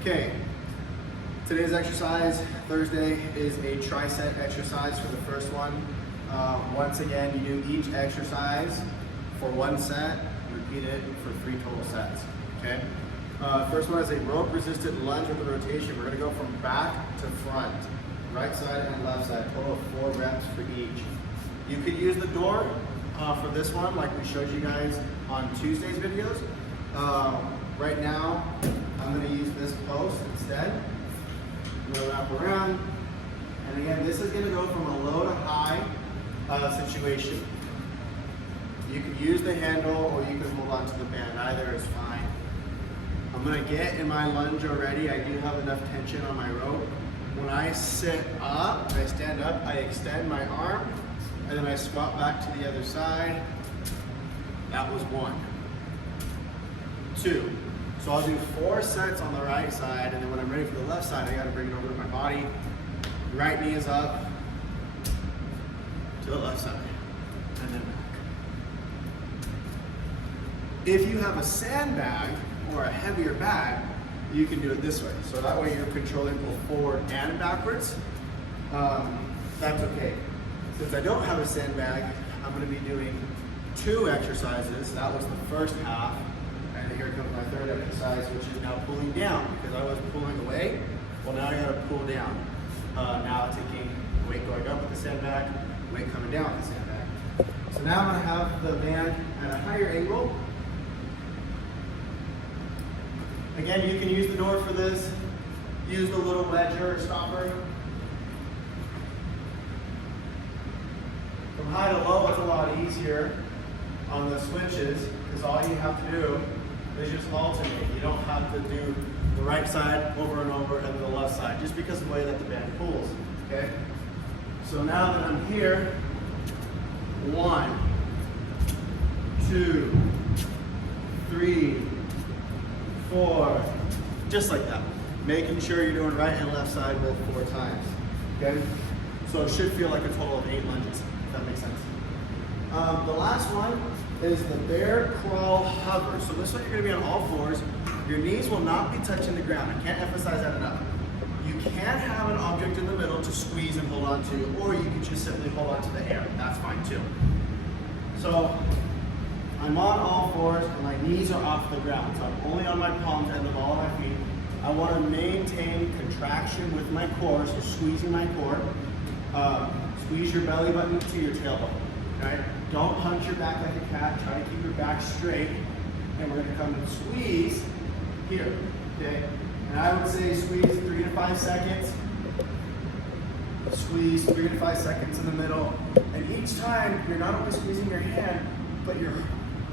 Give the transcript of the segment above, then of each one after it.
Okay, today's exercise, Thursday, is a tricep exercise for the first one. Once again, you do each exercise for one set, repeat it for 3 total sets, okay? First one is a rope resisted lunge with a rotation. We're gonna go from back to front, right side and left side, total of 4 reps for each. You could use the door for this one, like we showed you guys on Tuesday's videos. Right now, I'm gonna use this post instead. I'm gonna wrap around. And again, this is gonna go from a low to high situation. You could use the handle or you can hold on to the band, either is fine. I'm gonna get in my lunge already. I do have enough tension on my rope. When I sit up, I stand up, I extend my arm, and then I squat back to the other side. That was 1. 2. So I'll do 4 sets on the right side, and then when I'm ready for the left side, I gotta bring it over to my body. Right knee is up to the left side, and then back. If you have a sandbag or a heavier bag, you can do it this way. So that way you're controlling both forward and backwards. That's okay. Since I don't have a sandbag, I'm gonna be doing 2 exercises. That was the first half. And here comes my 3rd exercise, which is now pulling down, because I was pulling away. Well, now I gotta pull down. Now taking weight going up with the sandbag, weight coming down with the sandbag. So now I'm gonna have the band at a higher angle. Again, you can use the door for this. Use the little wedger or stopper. From high to low, it's a lot easier on the switches, because all you have to do is just alternate. You don't have to do the right side over and over and then the left side, just because of the way that the band pulls, okay? So now that I'm here, 1, 2, 3, 4, just like that. Making sure you're doing right and left side both 4 times, okay? So it should feel like a total of 8 lunges, if that makes sense. The last one is the bear crawl hover. So this one you're gonna be on all 4s. Your knees will not be touching the ground. I can't emphasize that enough. You can have an object in the middle to squeeze and hold on to, or you can just simply hold on to the air. That's fine too. So I'm on all 4s and my knees are off the ground. So I'm only on my palms and the ball of my feet. I want to maintain contraction with my core, so squeezing my core. Squeeze your belly button to your tailbone. Okay? Don't hunch your back like a cat. Try to keep your back straight. And we're going to come and squeeze here. Okay? And I would say squeeze 3 to 5 seconds. Squeeze 3 to 5 seconds in the middle. And each time, you're not only squeezing your hand, but you're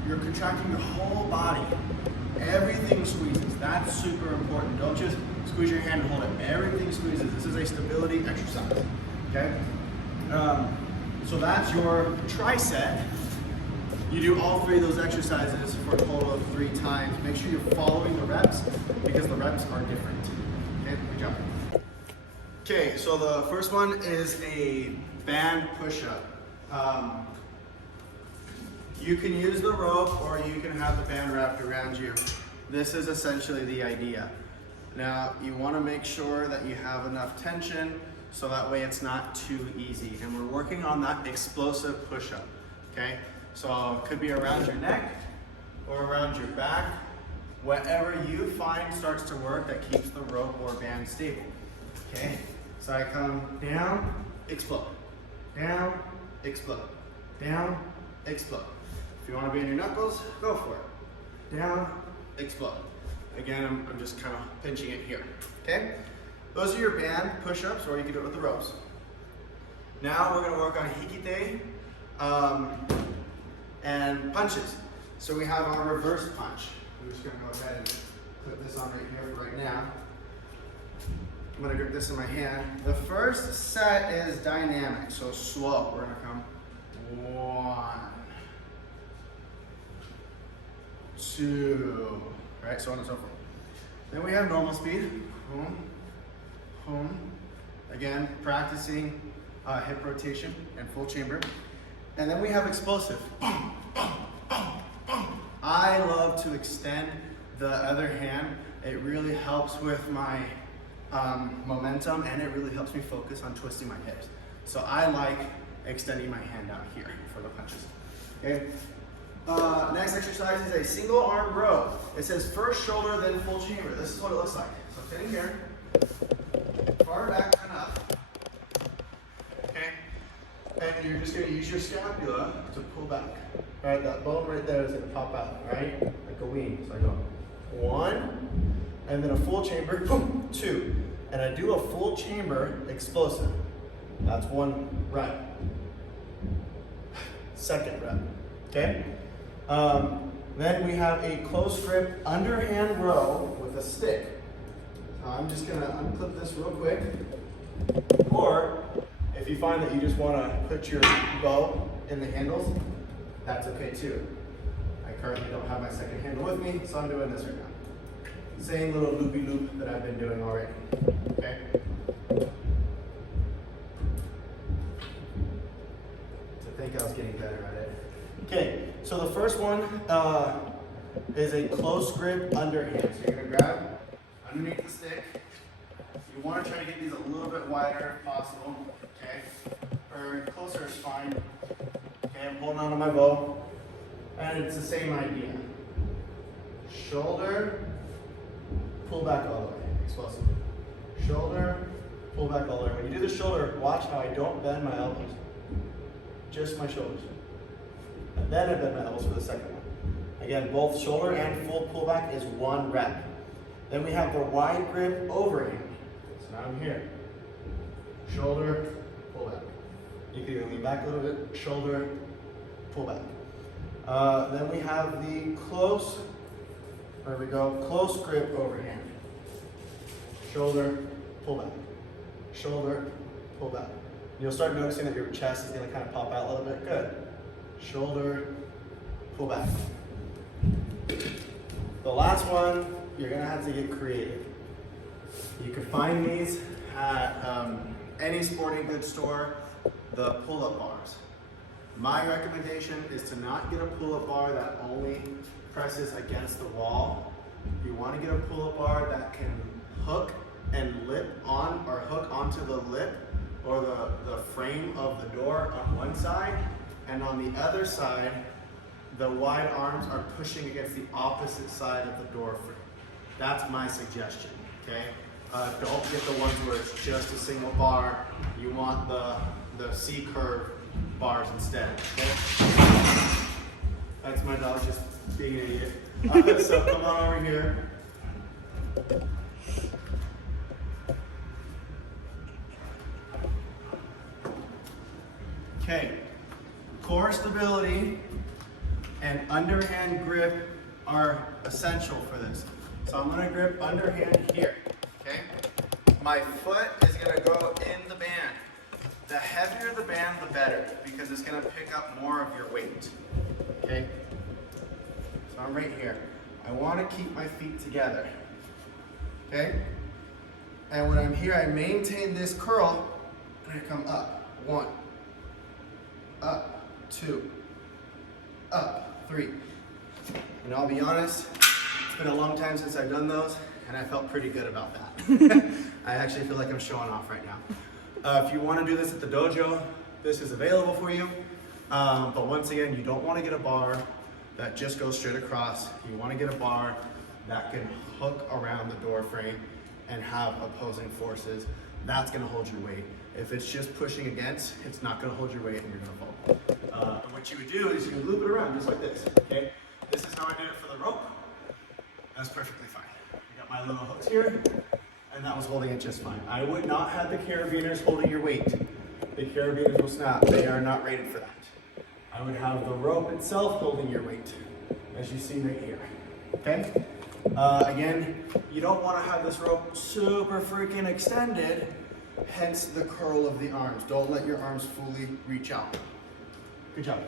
contracting your whole body. Everything squeezes. That's super important. Don't just squeeze your hand and hold it. Everything squeezes. This is a stability exercise. Okay? So that's your tricep. You do all 3 of those exercises for a total of 3 times. Make sure you're following the reps, because the reps are different. Okay, good job. Okay, so the first one is a band push-up. You can use the rope or you can have the band wrapped around you. This is essentially the idea. Now, you want to make sure that you have enough tension so that way it's not too easy. And we're working on that explosive push-up, okay? So it could be around your neck or around your back. Whatever you find starts to work that keeps the rope or band stable, okay? So I come down, explode, down, explode, down, explode. If you want to be on your knuckles, go for it. Down, explode. Again, I'm just kind of pinching it here, okay? Those are your band push-ups, or you can do it with the ropes. Now we're going to work on hikite and punches. So we have our reverse punch. I'm just going to go ahead and put this on right here for right now. I'm going to grip this in my hand. The first set is dynamic, so slow. We're going to come 1, 2, right? So on and so forth. Then we have normal speed. Boom, boom. Again, practicing hip rotation and full chamber. And then we have explosive. I love to extend the other hand It really helps with my momentum, and it really helps me focus on twisting my hips. So I like extending my hand out here for the punches. Okay. Next exercise is a single arm row. It says first shoulder, then full chamber. This is what it looks like. So sitting here, far back and up. Okay. And you're just going to use your scapula to pull back. All right, that bone right there is going to pop out, right? Like a wing. So I go 1, and then a full chamber, boom, 2. And I do a full chamber explosive. That's 1 rep. Second rep, okay? Then we have a close grip underhand row with a stick. I'm just gonna unclip this real quick. Or if you find that you just wanna put your bow in the handles, that's okay too. I currently don't have my second handle with me, so I'm doing this right now. Same little loopy loop that I've been doing already, okay? I think I was getting better at it. Okay, so the first one is a close grip underhand. So you're gonna grab underneath the stick. You wanna try to get these a little bit wider if possible, okay? Or closer is fine. Okay, I'm holding on to my bow. And it's the same idea. Shoulder, pull back all the way, explosive. Shoulder, pull back all the way. When you do the shoulder, watch how I don't bend my elbows. Just my shoulders. And then I bend my elbows for the second one. Again, both shoulder and full pullback is 1 rep. Then we have the wide grip overhand. So now I'm here. Shoulder, pull back. You can even lean back a little bit. Shoulder, pull back. Then we have the close, there we go, close grip overhand. Shoulder, pull back. Shoulder, pull back. You'll start noticing that your chest is going to kind of pop out a little bit. Good. Shoulder, pull back. The last one, you're going to have to get creative. You can find these at any sporting goods store, the pull-up bars. My recommendation is to not get a pull-up bar that only presses against the wall. You want to get a pull-up bar that can hook and lip on, or hook onto the lip or the frame of the door on one side, and on the other side, the wide arms are pushing against the opposite side of the door frame. That's my suggestion, okay? Don't get the ones where it's just a single bar. You want the C-curve bars instead, okay? That's my dog just being an idiot. So come on over here. Okay, core stability and underhand grip are essential for this. So I'm gonna grip underhand here, okay? My foot is gonna go in the band. The heavier the band, the better, because it's gonna pick up more of your weight, okay? So I'm right here. I wanna keep my feet together, okay? And when I'm here, I maintain this curl, and I come up. 1, up, 2, up, 3. And I'll be honest, it's been a long time since I've done those, and I felt pretty good about that. I actually feel like I'm showing off right now. If you want to do this at the dojo, this is available for you. But once again, you don't want to get a bar that just goes straight across. You want to get a bar that can hook around the door frame and have opposing forces. That's going to hold your weight. If it's just pushing against, it's not going to hold your weight and you're going to fall. And what you would do is you would loop it around just like this, okay? This is how I did it for the rope. That's perfectly fine. I got my little hooks here, and that was holding it just fine. I would not have the carabiners holding your weight. The carabiners will snap. They are not rated for that. I would have the rope itself holding your weight, as you see right here, okay? Again, you don't want to have this rope super freaking extended, hence the curl of the arms. Don't let your arms fully reach out. Good job.